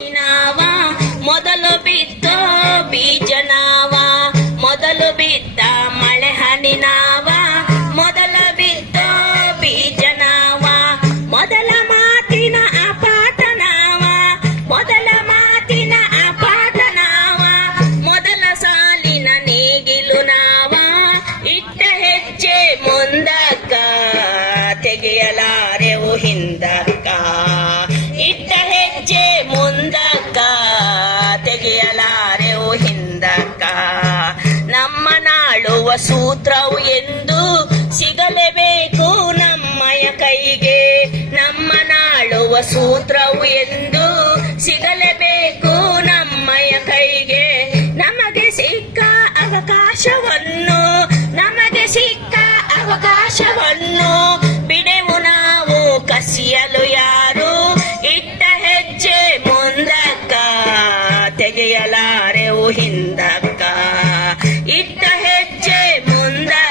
ನಾವ ಮೊದಲು ಬಿತ್ತೋ ಬೀಜ ನಾವ ಮೊದಲು ಬಿದ್ದ ಮಳೆ ಹನಿ ನಾವ ಮೊದಲ ಬಿತ್ತೋ ಬೀಜ ಮೊದಲ ಮಾತಿನ ಅಪಾಠ ಮೊದಲ ಮಾತಿನ ಅಪಾಠ ಮೊದಲ ಸಾಲಿನ ನೇಗಿಲು ನಾವ? ಇಟ್ಟ ಹೆಜ್ಜೆ ಮುಂದಕ್ಕ ತೆಗೆಯಲಾರೆವು ಹಿಂದಕ್ಕ ನಮ್ಮ ನಾಳುವ ಸೂತ್ರವು ಎಂದು ಸಿಗಲೇಬೇಕು ನಮ್ಮಯ ಕೈಗೆ. ನಮ್ಮನಾಳುವ ಸೂತ್ರವು ಎಂದು ಸಿಗಲೇಬೇಕು ನಮ್ಮಯ ಕೈಗೆ. ನಮಗೆ ಸಿಕ್ಕ ಅವಕಾಶವನ್ನು, ನಮಗೆ ಸಿಕ್ಕ ಅವಕಾಶವನ್ನು ಬಿಡೆವು ನಾವು ಕಸಿಯಲು ಯಾರು? ಇಟ್ಟ ಹೆಜ್ಜೆ ಮುಂದಕ್ಕ ತೆಗೆಯಲಾರೆವು ಹಿಂದಕ್ಕ. দিকটা হেচ্ছে মন্দা